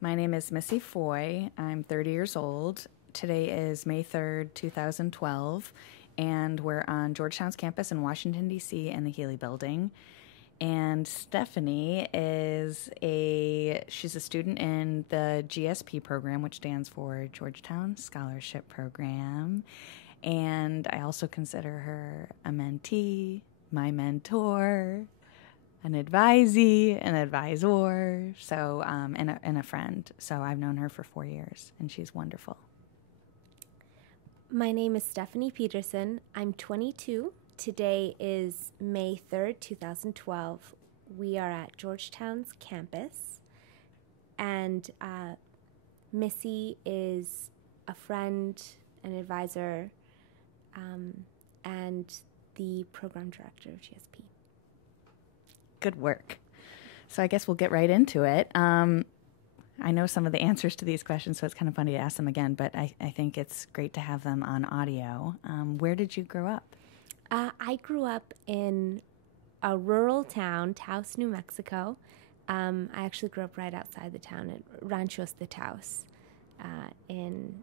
My name is Missy Foy. I'm 30 years old. Today is May 3rd, 2012, and we're on Georgetown's campus in Washington, D.C. in the Healy Building. And Stephanie she's a student in the GSP program, which stands for Georgetown Scholarship Program. And I also consider her a mentee, my mentor, an advisee, an advisor, and a friend. So I've known her for 4 years, and she's wonderful. My name is Stephanie Petersen. I'm 22. Today is May 3rd, 2012. We are at Georgetown's campus, and Missy is a friend, an advisor, and the program director of GSP. Good work. So I guess we'll get right into it. I know some of the answers to these questions, so it's kind of funny to ask them again, but I think it's great to have them on audio. Where did you grow up? I grew up in a rural town, Taos, New Mexico. I actually grew up right outside the town at Ranchos de Taos, in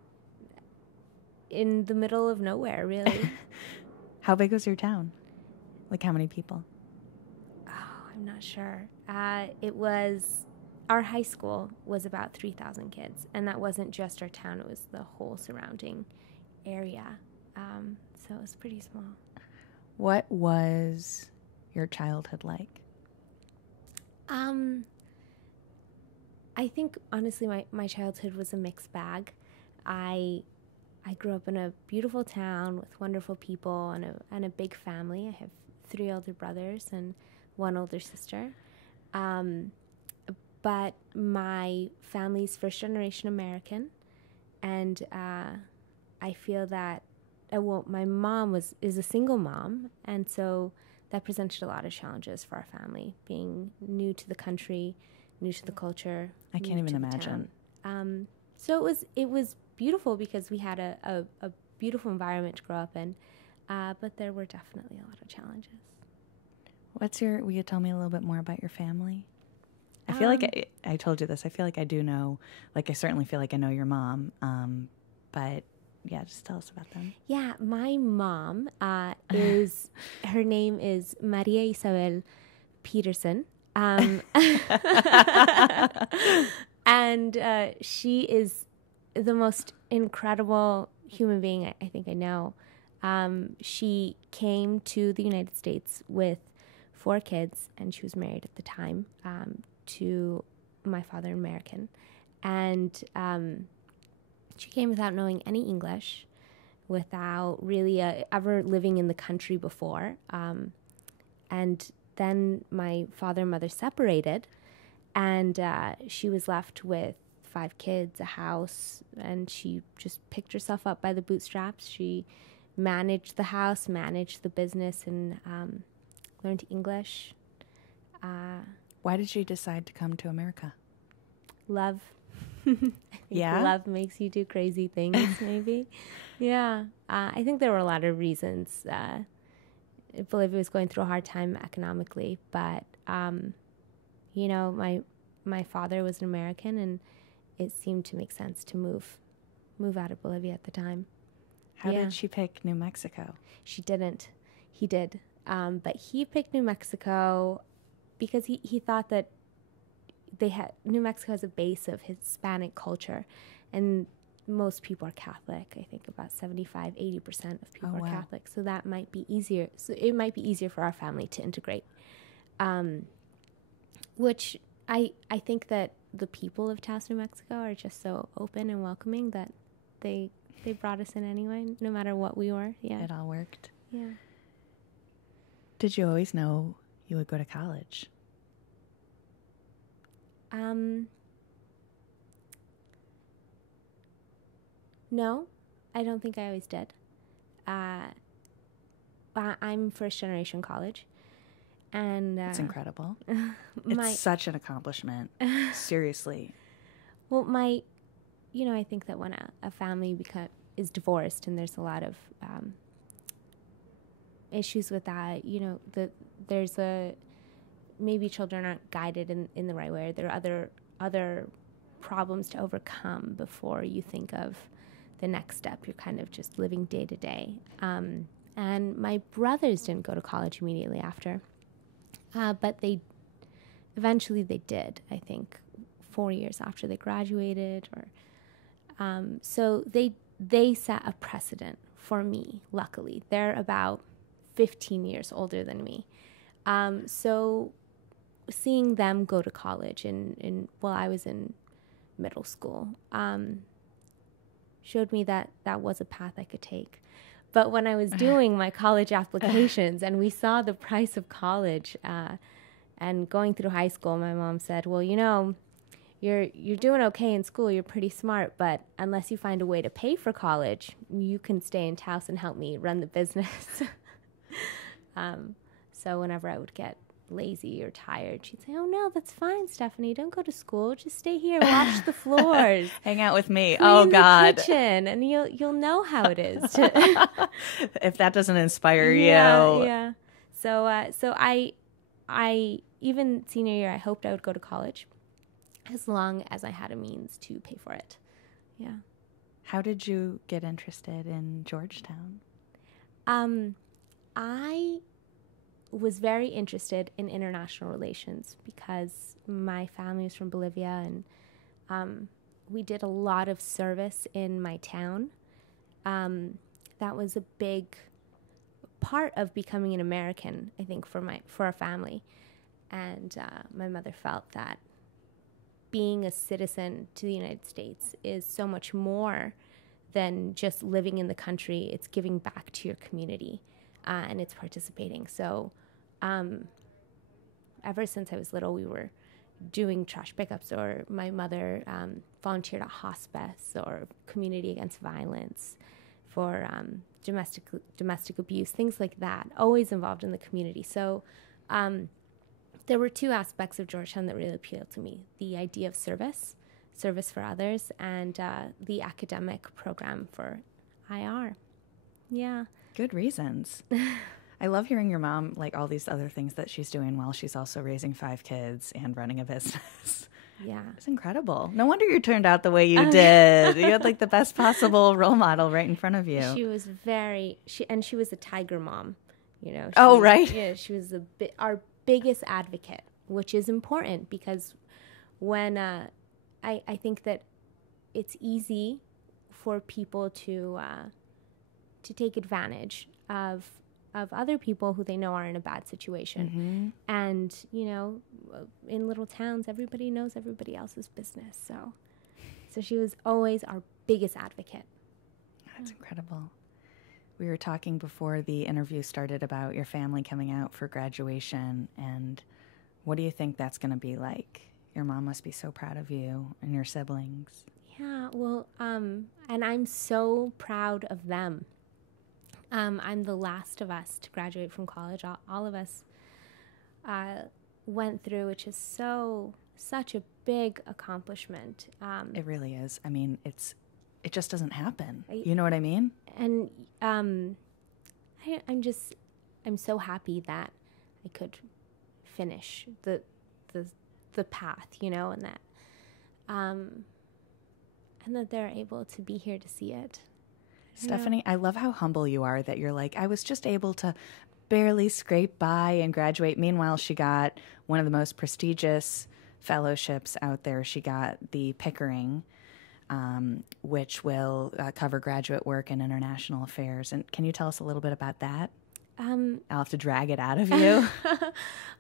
the middle of nowhere, really. How big was your town? Like how many people? I'm not sure. Our high school was about 3,000 kids, and that wasn't just our town, it was the whole surrounding area. So it was pretty small. What was your childhood like? I think, honestly, my childhood was a mixed bag. I grew up in a beautiful town with wonderful people and a big family. I have 3 older brothers and 1 older sister. But my family's first-generation American, and I feel that, my mom is a single mom, and so that presented a lot of challenges for our family, being new to the country, new to the culture. I can't even imagine. So it was beautiful because we had a beautiful environment to grow up in, but there were definitely a lot of challenges. Will you tell me a little bit more about your family? I feel like I told you this. I feel like I do know, like I certainly feel like I know your mom, but yeah, just tell us about them. Yeah, my mom her name is Maria Isabel Petersen. And she is the most incredible human being I think I know. She came to the United States with 4 kids, and she was married at the time to my father, an American. And she came without knowing any English, without really ever living in the country before. And then my father and mother separated, and she was left with 5 kids, a house, and she just picked herself up by the bootstraps. She managed the house, managed the business, and learned English. Why did you decide to come to America? Love. Yeah? Love makes you do crazy things, maybe. Yeah. I think there were a lot of reasons. Bolivia was going through a hard time economically, but, my father was an American, and it seemed to make sense to move out of Bolivia at the time. How did she pick New Mexico? She didn't. He did. But he picked New Mexico because he thought that New Mexico has a base of Hispanic culture, and most people are Catholic. I think about 75-80% of people are Catholic. So that might be easier. So it might be easier for our family to integrate. Which I think that the people of Taos, New Mexico are just so open and welcoming that they brought us in anyway, no matter what we were. Yeah. It all worked. Yeah. Did you always know you would go to college? No, I don't think I always did. I'm first generation college, and it's incredible. It's such an accomplishment. Seriously. Well, I think that when a family is divorced, and there's a lot of issues with that, maybe children aren't guided in the right way. There are other problems to overcome before you think of the next step. You're kind of just living day to day. And my brothers didn't go to college immediately after, but eventually they did, I think, 4 years after they graduated. So they set a precedent for me, luckily. They're about 15 years older than me. So seeing them go to college while I was in middle school showed me that was a path I could take. But when I was doing my college applications and we saw the price of college and going through high school, my mom said, well, you're doing okay in school. You're pretty smart, but unless you find a way to pay for college, you can stay in Taos and help me run the business. So whenever I would get lazy or tired, she'd say, oh, no, that's fine, Stephanie. Don't go to school. Just stay here. Wash the floors. Hang out with me. Clean God. the kitchen, and you'll know how it is. If that doesn't inspire you. Yeah. So I even senior year, I hoped I would go to college as long as I had a means to pay for it. Yeah. How did you get interested in Georgetown? I was very interested in international relations because my family is from Bolivia, and we did a lot of service in my town. That was a big part of becoming an American, I think, for our family. And my mother felt that being a citizen to the United States is so much more than just living in the country. It's giving back to your community, and it's participating. So ever since I was little, we were doing trash pickups, or my mother volunteered at hospice or Community Against Violence for domestic abuse, things like that, always involved in the community. So there were two aspects of Georgetown that really appealed to me: the idea of service for others, and the academic program for IR. Yeah. Good reasons. I love hearing your mom, like, all these other things that she's doing while she's also raising 5 kids and running a business. Yeah. It's incredible. No wonder you turned out the way you did. You had, like, the best possible role model right in front of you. She was she was a tiger mom, Right. Yeah, she was our biggest advocate, which is important because when I think that it's easy for people to take advantage of other people who they know are in a bad situation. Mm-hmm. And, in little towns, everybody knows everybody else's business. So she was always our biggest advocate. That's incredible. We were talking before the interview started about your family coming out for graduation, and what do you think that's going to be like? Your mom must be so proud of you and your siblings. Yeah, well, and I'm so proud of them. I'm the last of us to graduate from college. All of us went through, which is such a big accomplishment. It really is. I mean, it just doesn't happen. You know what I mean? And I'm so happy that I could finish the path, and that they're able to be here to see it. Stephanie, I love how humble you are, that you're like, I was just able to barely scrape by and graduate. Meanwhile, she got one of the most prestigious fellowships out there. She got the Pickering, which will cover graduate work and international affairs. And can you tell us a little bit about that? I'll have to drag it out of you.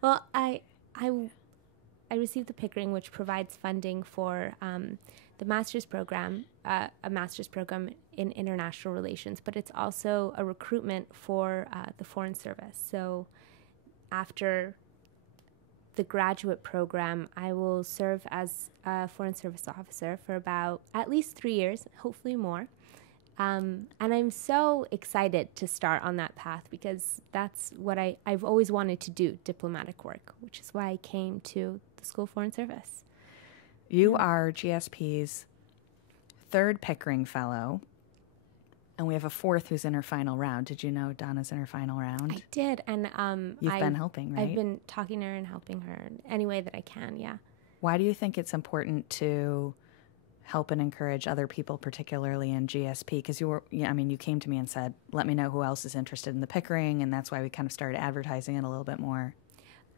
Well, I received the Pickering, which provides funding for the master's program, a master's program in international relations, but it's also a recruitment for the Foreign Service. So after the graduate program, I will serve as a Foreign Service officer for about at least 3 years, hopefully more. And I'm so excited to start on that path because that's what I've always wanted to do, diplomatic work, which is why I came to the School of Foreign Service. You are GSP's 3rd Pickering Fellow, and we have a 4th who's in her final round. Did you know Donna's in her final round? I did, and You've been helping, right? I've been talking to her and helping her in any way that I can, yeah. Why do you think it's important to help and encourage other people, particularly in GSP? Because you came to me and said, let me know who else is interested in the Pickering, and that's why we kind of started advertising it a little bit more.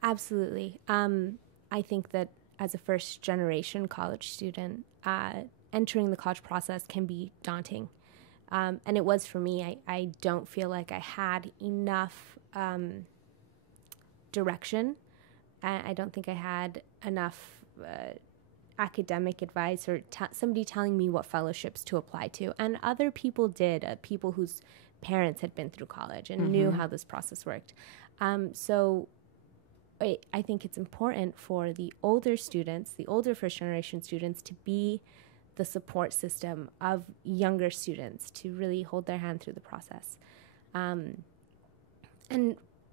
Absolutely. I think that as a first-generation college student, entering the college process can be daunting. And it was for me. I don't feel like I had enough direction. I don't think I had enough academic advice or somebody telling me what fellowships to apply to. And other people did, people whose parents had been through college and knew how this process worked. So I think it's important for the older students, the older first-generation students, to be the support system of younger students, to really hold their hand through the process. And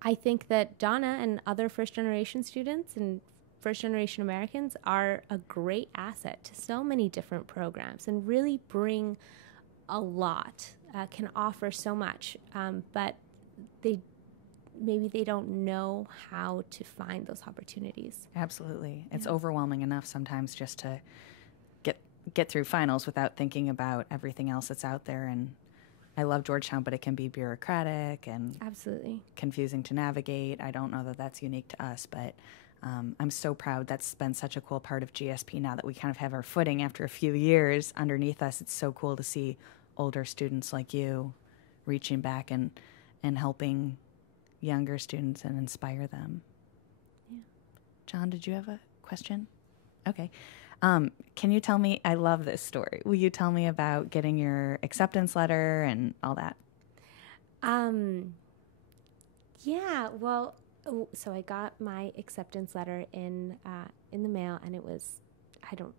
I think that Donna and other first-generation students and first-generation Americans are a great asset to so many different programs and really bring a lot, can offer so much, but maybe they don't know how to find those opportunities. Absolutely. It's overwhelming enough sometimes just to get through finals without thinking about everything else that's out there. And I love Georgetown, but it can be bureaucratic and absolutely confusing to navigate. I don't know that that's unique to us, but I'm so proud. That's been such a cool part of GSP now that we kind of have our footing after a few years underneath us. It's so cool to see older students like you reaching back and helping younger students and inspire them. Yeah. John, did you have a question? Okay. Can you tell me, I love this story. Will you tell me about getting your acceptance letter and all that? Yeah, well, so I got my acceptance letter in the mail, and it was,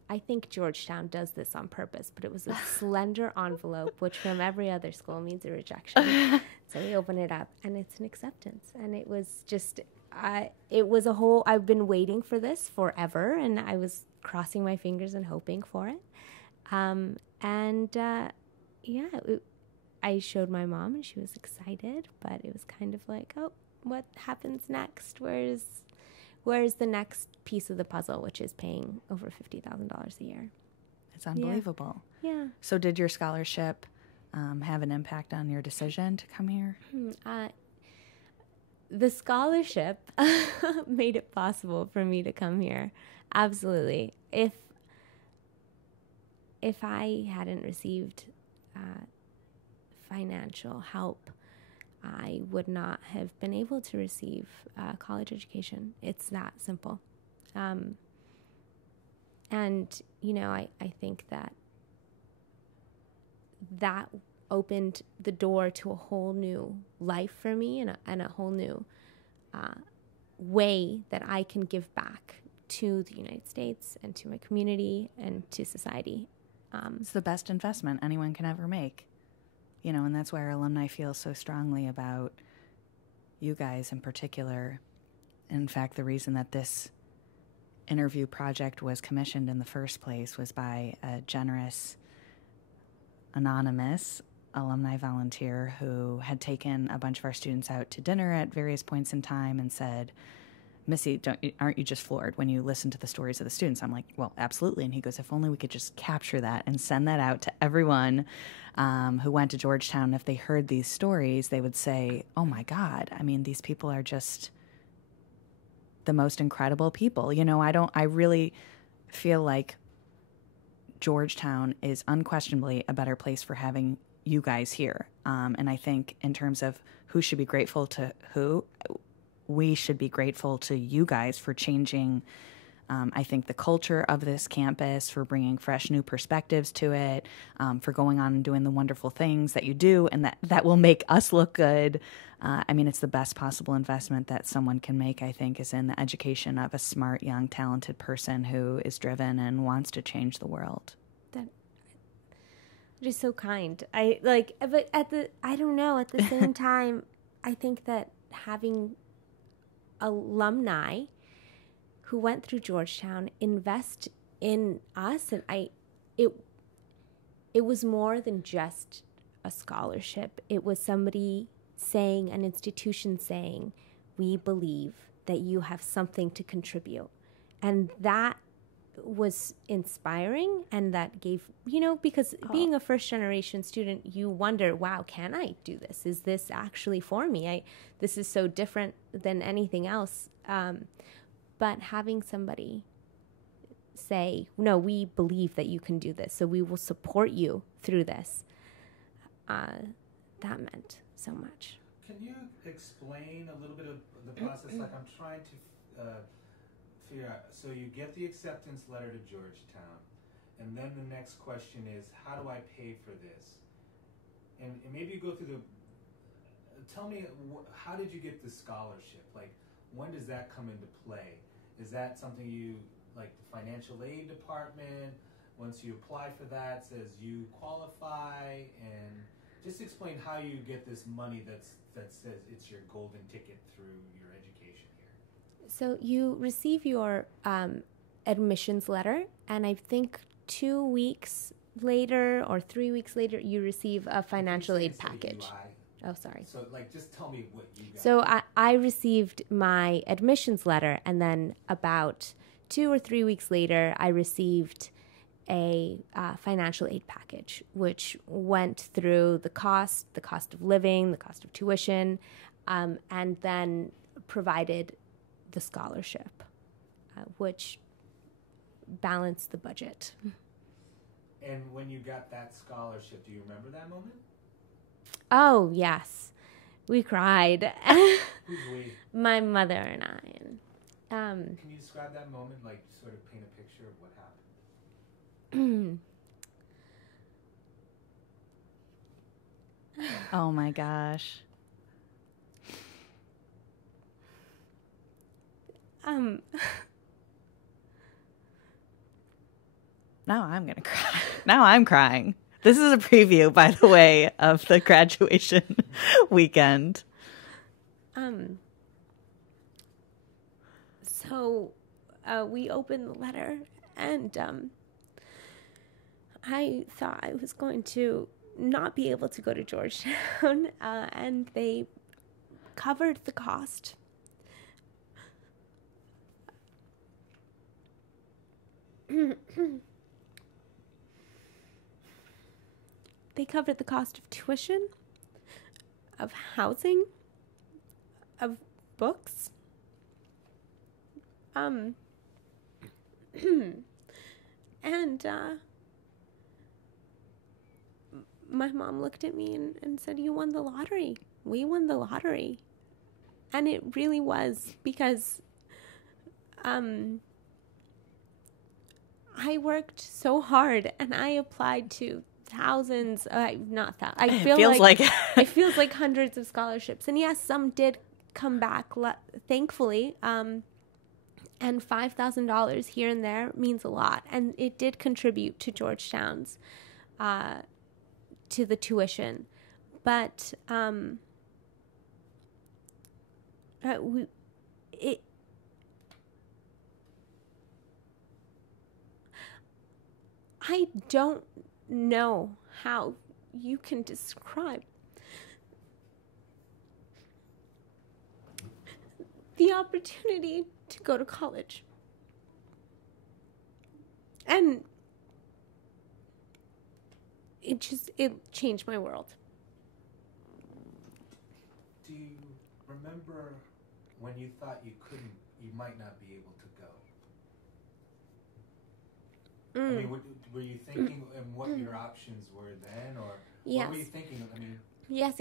I think Georgetown does this on purpose, but it was a slender envelope, which from every other school means a rejection. So we open it up, and it's an acceptance. And it was just, I've been waiting for this forever, and I was crossing my fingers and hoping for it. I showed my mom, and she was excited, but it was kind of like, oh, what happens next? Where's the next piece of the puzzle, which is paying over $50,000 a year? It's unbelievable. Yeah. So did your scholarship have an impact on your decision to come here? The scholarship made it possible for me to come here. Absolutely. If I hadn't received financial help, I would not have been able to receive college education. It's that simple. And, I think that opened the door to a whole new life for me and a whole new way that I can give back to the United States and to my community and to society. It's the best investment anyone can ever make. And that's why our alumni feel so strongly about you guys in particular. In fact, the reason that this interview project was commissioned in the first place was by a generous, anonymous alumni volunteer who had taken a bunch of our students out to dinner at various points in time and said, Missy, aren't you just floored when you listen to the stories of the students? I'm like, well, absolutely. And he goes, if only we could just capture that and send that out to everyone who went to Georgetown. If they heard these stories, they would say, oh my God, these people are just the most incredible people. I really feel like Georgetown is unquestionably a better place for having you guys here. And I think in terms of who should be grateful to who, we should be grateful to you guys for changing, I think, the culture of this campus, for bringing fresh new perspectives to it, for going on and doing the wonderful things that you do and that will make us look good. It's the best possible investment that someone can make, I think, is in the education of a smart, young, talented person who is driven and wants to change the world. That is so kind. But at the same time, I think that having alumni who went through Georgetown invest in us, and it was more than just a scholarship. It was somebody saying, an institution saying, we believe that you have something to contribute. And that was inspiring, and that gave, because being a first generation student, you wonder, wow, can I do this? Is this actually for me? This is so different than anything else. But having somebody say, no, we believe that you can do this, so we will support you through this, that meant so much. Can you explain a little bit of the process? Like, I'm trying to figure out. So you get the acceptance letter to Georgetown, and then the next question is, how do I pay for this? And maybe you go through tell me, how did you get the scholarship? Like, when does that come into play? Is that something you, like the financial aid department, once you apply for that, says you qualify? And just explain how you get this money that says it's your golden ticket through your education here. So you receive your admissions letter, and I think 2 weeks later or 3 weeks later, you receive a financial aid package. Oh, sorry. So, like, just tell me what you got. So I received my admissions letter, and then about 2 or 3 weeks later, I received a financial aid package, which went through the cost of living, the cost of tuition, and then provided the scholarship, which balanced the budget. And when you got that scholarship, do you remember that moment? Oh, yes. We cried. Who's we? My mother and I. Can you describe that moment, like sort of paint a picture of what happened? Oh my gosh. Now I'm gonna cry. Now I'm crying. This is a preview, by the way, of the graduation weekend. So we opened the letter, and I thought I was going to not be able to go to Georgetown, and they covered the cost. They covered the cost of tuition, of housing, of books. And my mom looked at me and said, "You won the lottery. We won the lottery." And it really was, because I worked so hard, and I applied to thousands, not that. I feel like it feels like hundreds of scholarships. And yes, some did come back, thankfully. And $5,000 here and there means a lot. And it did contribute to Georgetown's, to the tuition. But I don't know how you can describe the opportunity to go to college. And it changed my world. Do you remember when you thought you might not be able to go? I mean, were you thinking and what your options were then, or yes. What were you thinking? I mean, yes.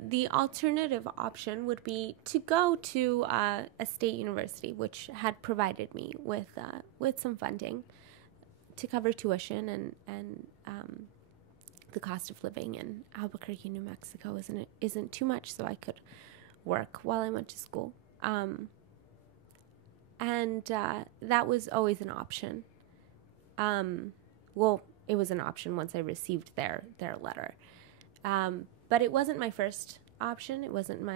The alternative option would be to go to a state university, which had provided me with some funding to cover tuition and the cost of living in Albuquerque, New Mexico isn't too much, so I could work while I went to school. And that was always an option. Well, it was an option once I received their letter. But it wasn't my first option. It wasn't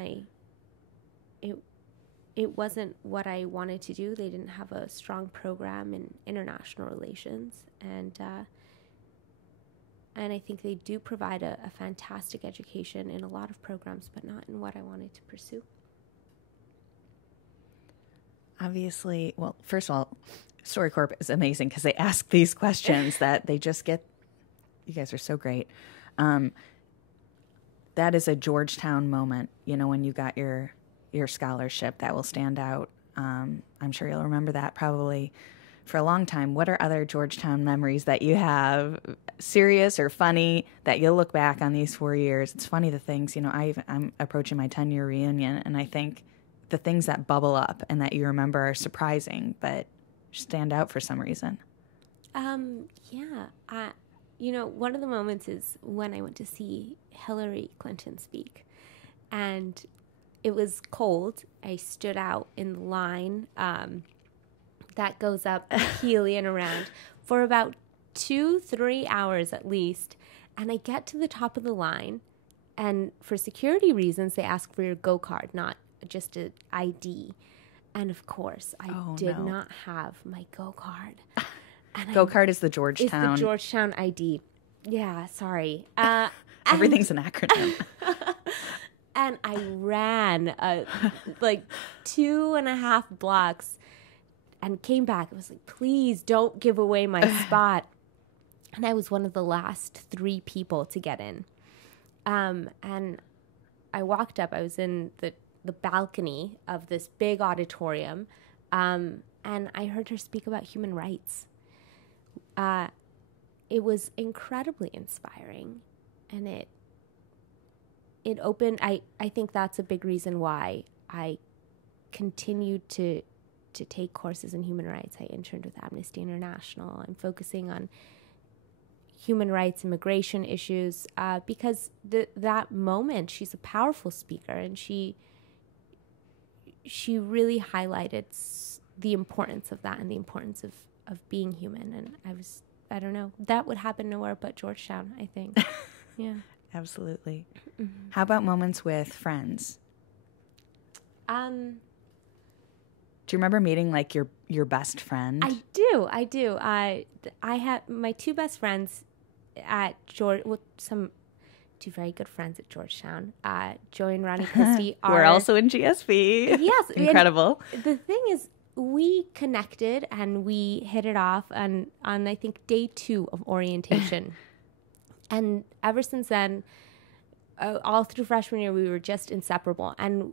it wasn't what I wanted to do. They didn't have a strong program in international relations. And I think they do provide a fantastic education in a lot of programs, but not in what I wanted to pursue. Obviously, well, first of all, StoryCorps is amazing because they ask these questions that they just get. You guys are so great. That is a Georgetown moment, when you got your scholarship. That will stand out. I'm sure you'll remember that probably for a long time. What are other Georgetown memories that you have, serious or funny, that you'll look back on these 4 years? It's funny, the things, I'm approaching my 10-year reunion, and I think the things that bubble up and that you remember are surprising, but stand out for some reason. One of the moments is when I went to see Hillary Clinton speak, and it was cold. I stood out in the line that goes up Healy and around for about 2-3 hours at least, and I get to the top of the line, and for security reasons, they ask for your go card, not just an ID. And of course, I did not have my go card. Go card is the Georgetown. It's the Georgetown ID. Yeah, sorry. Everything's an acronym. And I ran like 2.5 blocks and came back. I was like, please don't give away my spot. And I was one of the last 3 people to get in. And I walked up. I was in the balcony of this big auditorium, and I heard her speak about human rights. It was incredibly inspiring, and it opened. I think that's a big reason why I continued to take courses in human rights. I interned with Amnesty International. I'm focusing on human rights, immigration issues, because that moment, she's a powerful speaker, and she really highlighted the importance of that and the importance of being human. And I don't know, that would happen nowhere but Georgetown, I think. Yeah. Absolutely. Mm-hmm. How about moments with friends? Do you remember meeting like your best friend? I do. I had my 2 best friends at some 2 very good friends at Georgetown, Joy and Ronnie Christie. We're also in GSP. Yes. Incredible. The thing is, we connected and we hit it off on I think day 2 of orientation. And ever since then, all through freshman year, we were just inseparable. And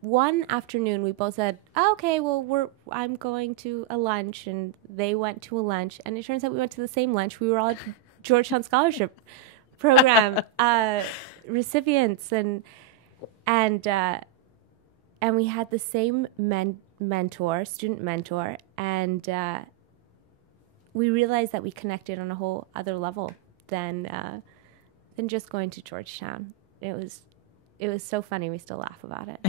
one afternoon, we both said, okay, well, I'm going to a lunch, and they went to a lunch. And it turns out we went to the same lunch. We were all Georgetown Scholarship Program recipients, and we had the same student mentor, and we realized that we connected on a whole other level than just going to Georgetown. It was so funny. We still laugh about it.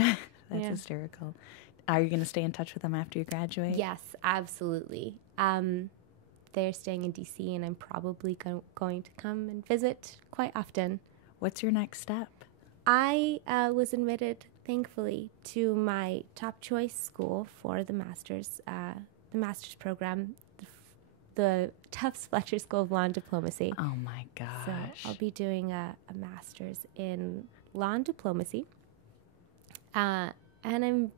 That's hysterical. Are you going to stay in touch with them after you graduate? Yes, absolutely. They're staying in D.C., and I'm probably going to come and visit quite often. What's your next step? I was admitted, thankfully, to my top choice school for the master's program, the Tufts Fletcher School of Law and Diplomacy. Oh my gosh! So I'll be doing a master's in law and diplomacy, and I'm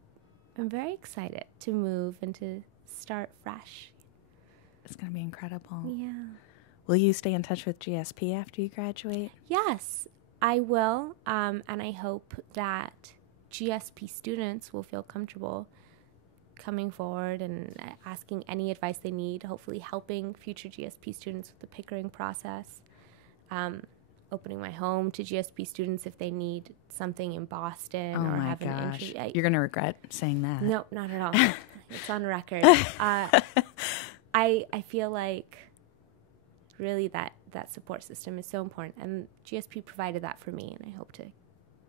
very excited to move and to start fresh. It's going to be incredible. Yeah. Will you stay in touch with GSP after you graduate? Yes, I will, and I hope that GSP students will feel comfortable coming forward and asking any advice they need, hopefully helping future GSP students with the Pickering process, opening my home to GSP students if they need something in Boston or have an interview. You're going to regret saying that. No, not at all. It's on record. I feel like really that support system is so important, and GSP provided that for me, and I hope to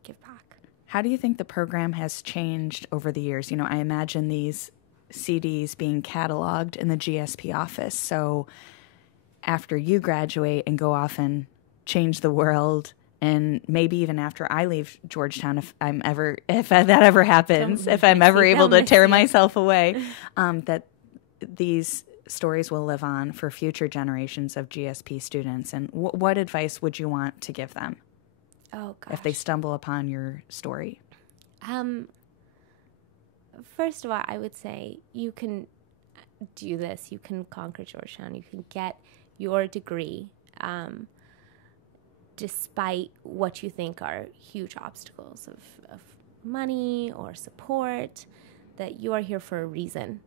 give back. How do you think the program has changed over the years? I imagine these CDs being cataloged in the GSP office. So after you graduate and go off and change the world, and maybe even after I leave Georgetown, if that ever happens, if I'm ever able to tear myself away, that these stories will live on for future generations of GSP students. And what advice would you want to give them? Oh, gosh. If they stumble upon your story? First of all, I would say you can do this. You can conquer Georgetown. You can get your degree despite what you think are huge obstacles of money or support, that you are here for a reason.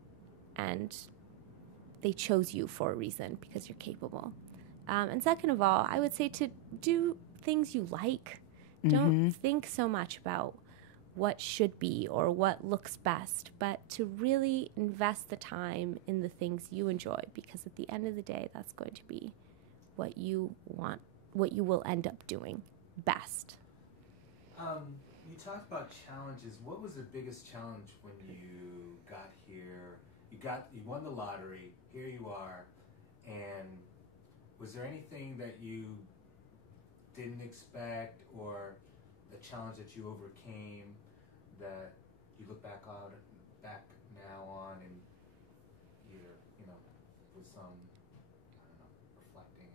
And they chose you for a reason because you're capable. And second of all, I would say to do things you like. Don't think so much about what should be or what looks best, but to really invest the time in the things you enjoy, because at the end of the day, that's going to be what you want, what you will end up doing best. You talked about challenges. What was the biggest challenge when you got here? You won the lottery. Here you are, and was there anything that you didn't expect, or the challenge that you overcame that you look back now on, and either with some reflecting?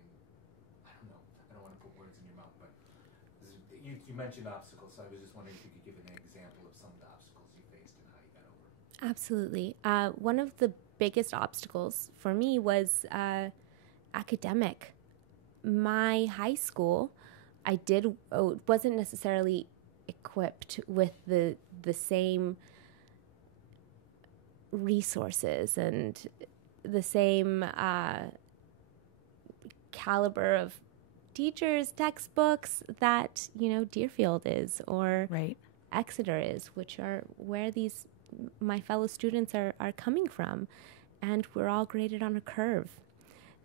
I don't want to put words in your mouth, but you mentioned obstacles, so I was just wondering if you could give an example of some of the obstacles you faced and how you got over it. Absolutely. One of the biggest obstacles for me was academic. My high school, wasn't necessarily equipped with the same resources and the same caliber of teachers, textbooks that, Deerfield is, or Exeter is, which are where my fellow students are coming from. And we're all graded on a curve.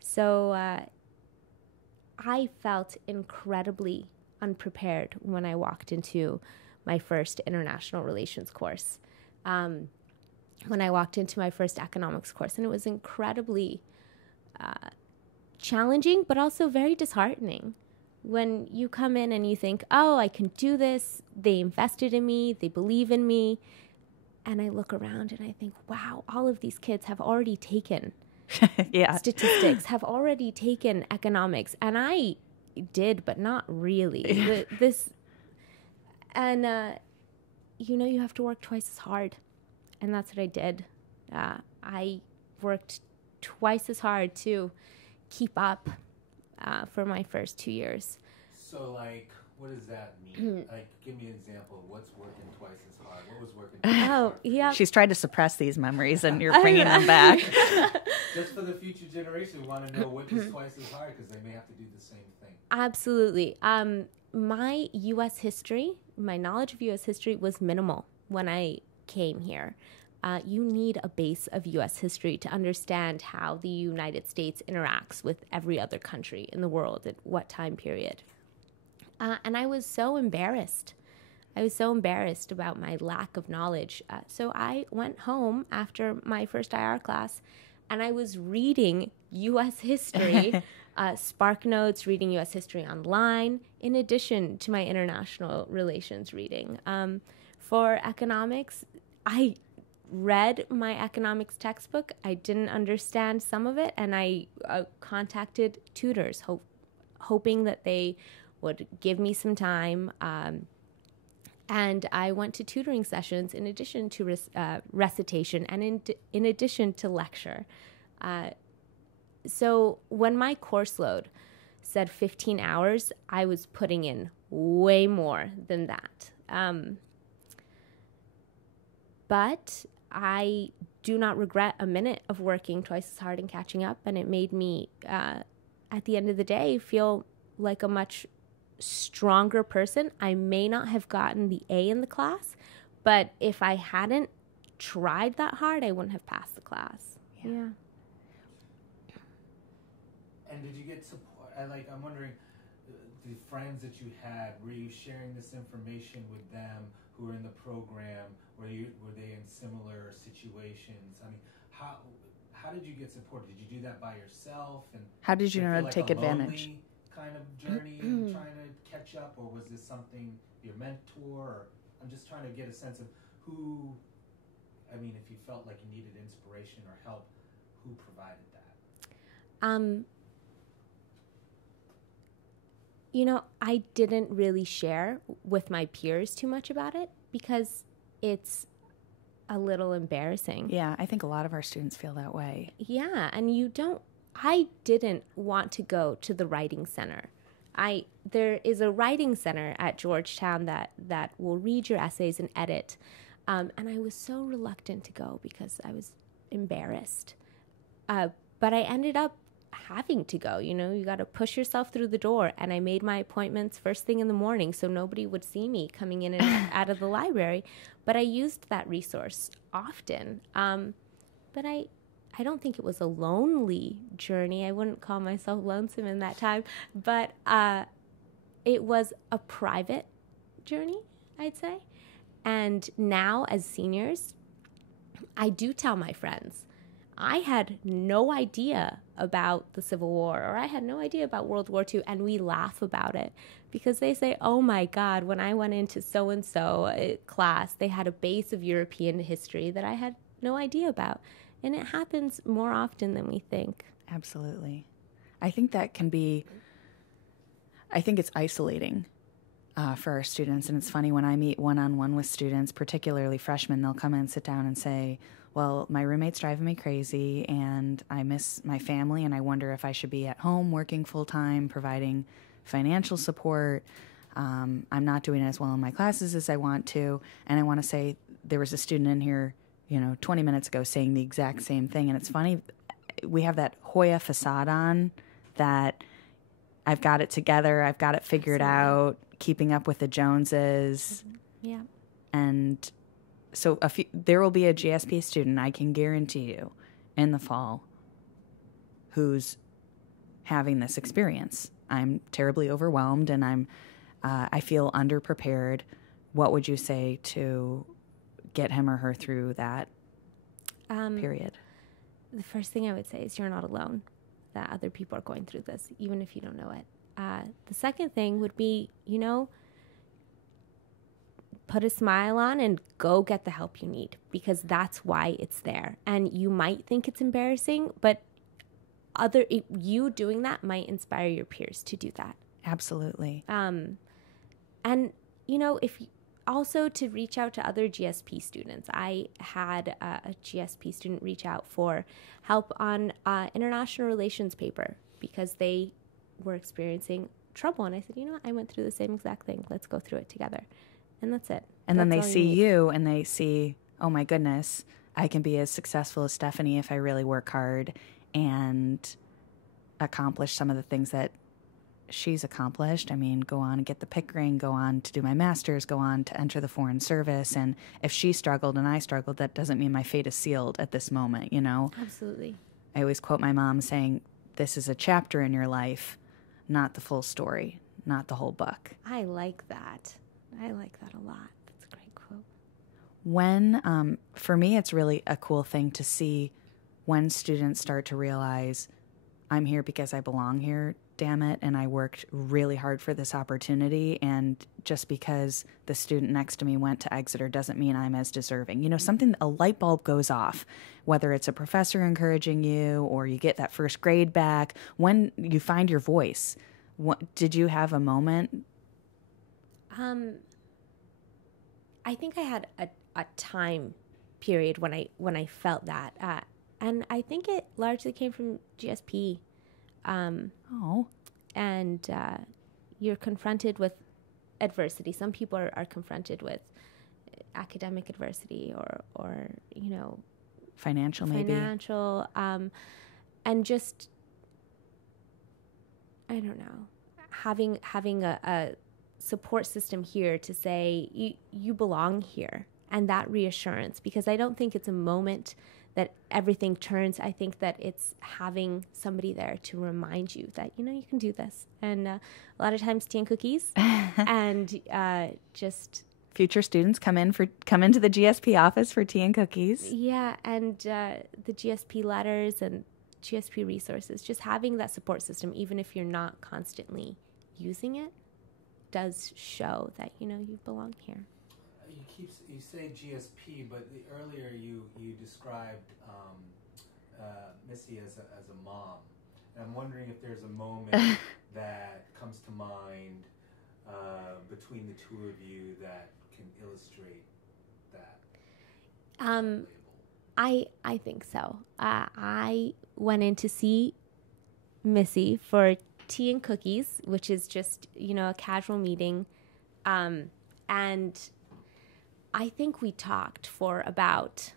So I felt incredibly unprepared when I walked into my first international relations course, when I walked into my first economics course. And it was incredibly challenging, but also very disheartening. When you come in and you think, oh, I can do this, they invested in me, they believe in me. And I look around and I think, wow, all of these kids have already taken statistics, have already taken economics. And I did, but not really. You have to work twice as hard. And that's what I did. I worked twice as hard to keep up for my first 2 years. So, what does that mean? Give me an example of what's working twice as hard. What was working twice as hard? Yeah. She's tried to suppress these memories, and you're bringing them back. Just for the future generation, we want to know which is twice as hard, because they may have to do the same thing. Absolutely. My U.S. history, my knowledge of U.S. history was minimal when I came here. You need a base of U.S. history to understand how the United States interacts with every other country in the world at what time period. And I was so embarrassed. I was so embarrassed about my lack of knowledge. So I went home after my first IR class, and I was reading U.S. history, Spark Notes, reading U.S. history online, in addition to my international relations reading. For economics, I read my economics textbook. I didn't understand some of it, and I contacted tutors, hoping that they would give me some time. And I went to tutoring sessions in addition to recitation and in addition to lecture. So when my course load said 15 hours, I was putting in way more than that. But I do not regret a minute of working twice as hard and catching up. And it made me, at the end of the day, feel like a much stronger person. I may not have gotten the A in the class, but if I hadn't tried that hard, I wouldn't have passed the class. Yeah. And did you get support? I'm wondering, the friends that you had, were you sharing this information with them who were in the program? Were they in similar situations? I mean, how did you get support? Did you do that by yourself? And how did you know to take advantage? Lonely kind of journey and trying to catch up, or was this something your mentor? Or I'm just trying to get a sense of who. I mean, if you felt like you needed inspiration or help, who provided that? I didn't really share with my peers too much about it because it's a little embarrassing. Yeah, I think a lot of our students feel that way. Yeah, and I didn't want to go to the writing center. There is a writing center at Georgetown that will read your essays and edit. And I was so reluctant to go because I was embarrassed. But I ended up having to go. You got to push yourself through the door. And I made my appointments first thing in the morning so nobody would see me coming in and out of the library. But I used that resource often. But I don't think it was a lonely journey. I wouldn't call myself lonesome in that time. But it was a private journey, I'd say. And now as seniors, I do tell my friends, I had no idea about the Civil War, or I had no idea about World War II, and we laugh about it because they say, oh my God, when I went into so-and-so class, they had a base of European history that I had no idea about. And it happens more often than we think. Absolutely. I think it's isolating for our students. And it's funny, when I meet one-on-one with students, particularly freshmen, they'll come in and sit down and say, well, my roommate's driving me crazy and I miss my family and I wonder if I should be at home working full-time, providing financial support. I'm not doing as well in my classes as I want to. And I want to say, there was a student in here 20 minutes ago saying the exact same thing. And it's funny, we have that Hoya facade on that I've got it together, I've got it figured out, keeping up with the Joneses. Mm-hmm. Yeah. And so there will be a GSP student, I can guarantee you, in the fall who's having this experience. I'm terribly overwhelmed and I feel underprepared. What would you say to get him or her through that period? The first thing I would say is you're not alone, that other people are going through this, even if you don't know it. The second thing would be, put a smile on and go get the help you need, because that's why it's there. And you might think it's embarrassing, but you doing that might inspire your peers to do that. Absolutely. And, if also to reach out to other GSP students. I had a GSP student reach out for help on international relations paper because they were experiencing trouble. And I said, I went through the same exact thing. Let's go through it together. And that's it. And then they all see you and they see, oh my goodness, I can be as successful as Stephanie if I really work hard and accomplish some of the things that she's accomplished. I mean, go on and get the Pickering, go on to do my master's, go on to enter the Foreign Service. And if she struggled and I struggled, that doesn't mean my fate is sealed at this moment, Absolutely. I always quote my mom saying, this is a chapter in your life, not the full story, not the whole book. I like that. I like that a lot. That's a great quote. When, for me, it's really a cool thing to see when students start to realize, I'm here because I belong here, damn it, and I worked really hard for this opportunity, and just because the student next to me went to Exeter doesn't mean I'm as deserving. A light bulb goes off, whether it's a professor encouraging you or you get that first grade back, when you find your voice. Did you have a moment? I think I had a time period when I felt that, and I think it largely came from GSP. And you're confronted with adversity. Some people are confronted with academic adversity or financial, maybe. And just, I don't know, having a support system here to say you belong here, and that reassurance, because I don't think it's a moment that everything turns. I think that it's having somebody there to remind you that, you can do this. And a lot of times tea and cookies and just... Future students come into the GSP office for tea and cookies. Yeah, and the GSP letters and GSP resources, just having that support system, even if you're not constantly using it, does show that, you belong here. You say GSP, but earlier you described Missy as a mom. And I'm wondering if there's a moment that comes to mind between the two of you that can illustrate that. I think so. I went in to see Missy for tea and cookies, which is just, a casual meeting. And I think we talked for about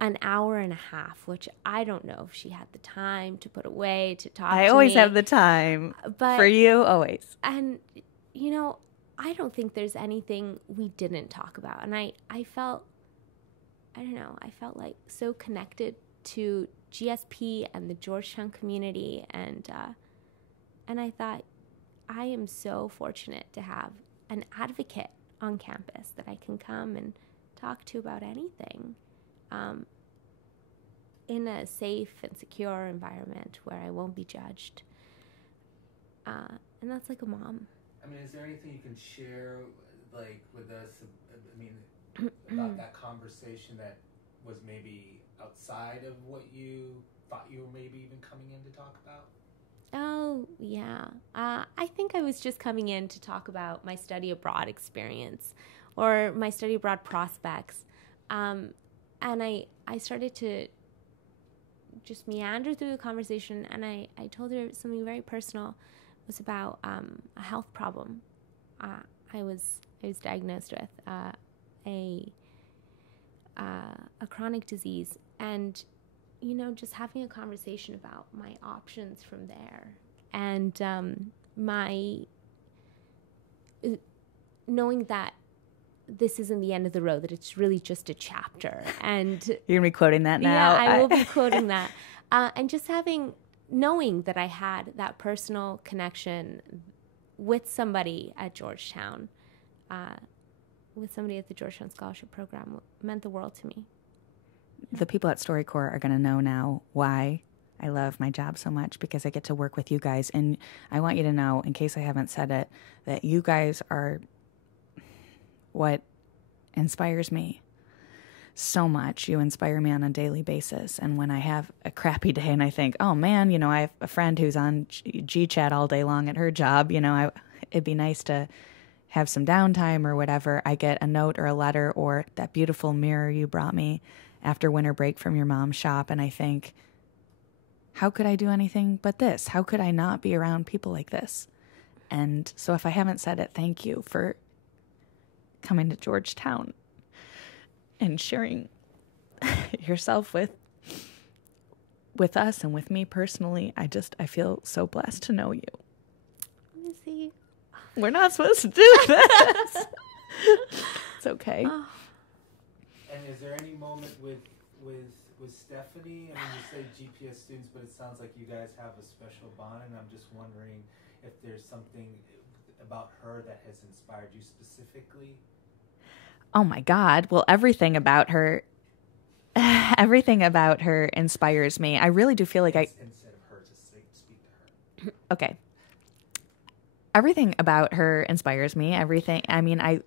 an hour and a half, which I don't know if she had the time to put away to talk to me. I always have the time. But for you, always. And, I don't think there's anything we didn't talk about. And I felt, I don't know, I felt like so connected to GSP and the Georgetown community. And I thought, I am so fortunate to have an advocate on campus that I can come and talk to about anything in a safe and secure environment where I won't be judged. And that's like a mom. I mean, is there anything you can share, like, with us, about that conversation that was maybe outside of what you thought you were maybe even coming in to talk about? Oh, yeah. I think I was just coming in to talk about my study abroad experience or my study abroad prospects. And I started to just meander through the conversation, and I told her something very personal. It was about a health problem. I was diagnosed with a chronic disease, and just having a conversation about my options from there, and knowing that this isn't the end of the road, that it's really just a chapter. And you're gonna be quoting that now. Yeah, I will be quoting that. And just knowing that I had that personal connection with somebody at Georgetown, with somebody at the Georgetown Scholarship Program, meant the world to me. The people at StoryCorps are going to know now why I love my job so much, because I get to work with you guys. And I want you to know, in case I haven't said it, that you guys are what inspires me so much. You inspire me on a daily basis. And when I have a crappy day and I think, oh man, I have a friend who's on G-Chat all day long at her job, it'd be nice to have some downtime or whatever. I get a note or a letter or that beautiful mirror you brought me after winter break from your mom's shop. And I think, how could I do anything but this? How could I not be around people like this? And so if I haven't said it, thank you for coming to Georgetown and sharing yourself with us and with me personally. I feel so blessed to know you. Missy. We're not supposed to do this. It's okay. Oh. And is there any moment with Stephanie? I mean, you say GPS students, but it sounds like you guys have a special bond, and I'm just wondering if there's something about her that has inspired you specifically. Oh my God. Well, everything about her inspires me. I really do feel like Instead of her, to speak to her. Okay. Everything about her inspires me. Everything. I mean, You.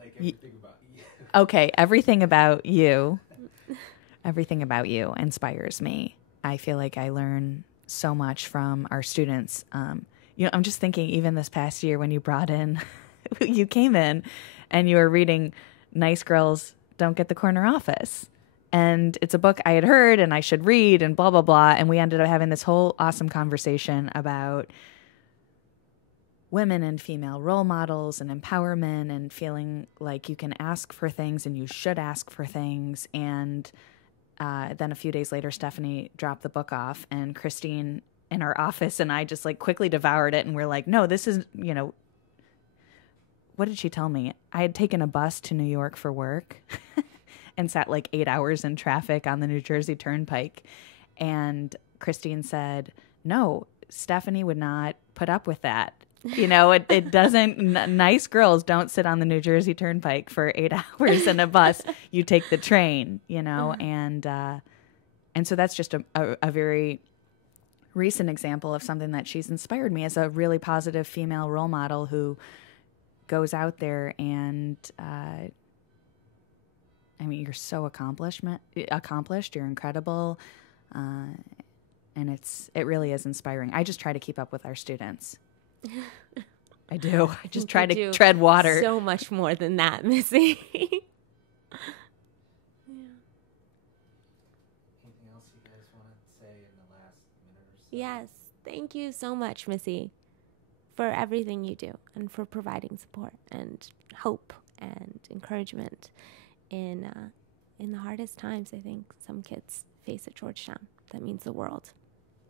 Like everything about you. Okay. Everything about you. Everything about you inspires me. I feel like I learn so much from our students. I'm just thinking, even this past year when you brought in, you came in and you were reading Nice Girls Don't Get the Corner Office. And it's a book I had heard and I should read and blah, blah, blah. And we ended up having this whole awesome conversation about women and female role models and empowerment and feeling like you can ask for things and you should ask for things. And then a few days later, Stephanie dropped the book off, and Christine in our office and I just quickly devoured it. And we're like, no, this is, what did she tell me? I had taken a bus to New York for work and sat 8 hours in traffic on the New Jersey Turnpike. And Christine said, no, Stephanie would not put up with that. It doesn't, nice girls don't sit on the New Jersey Turnpike for 8 hours in a bus. You take the train, and so that's just a very recent example of something that she's inspired me as a really positive female role model who goes out there and, you're so accomplished, you're incredible. And it really is inspiring. I just try to keep up with our students. I do. I just try to tread water. So much more than that, Missy. Yes. Thank you so much, Missy, for everything you do and for providing support and hope and encouragement in the hardest times I think some kids face at Georgetown. That means the world.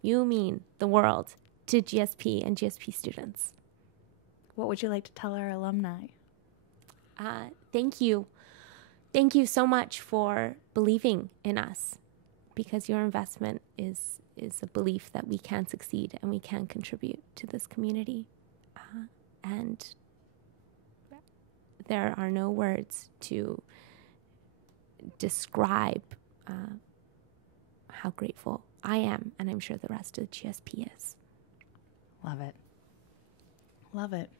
You mean the world to GSP and GSP students. What would you like to tell our alumni? Thank you. Thank you so much for believing in us, because your investment is a belief that we can succeed and we can contribute to this community. And there are no words to describe how grateful I am, and I'm sure the rest of the GSP is. Love it. Love it.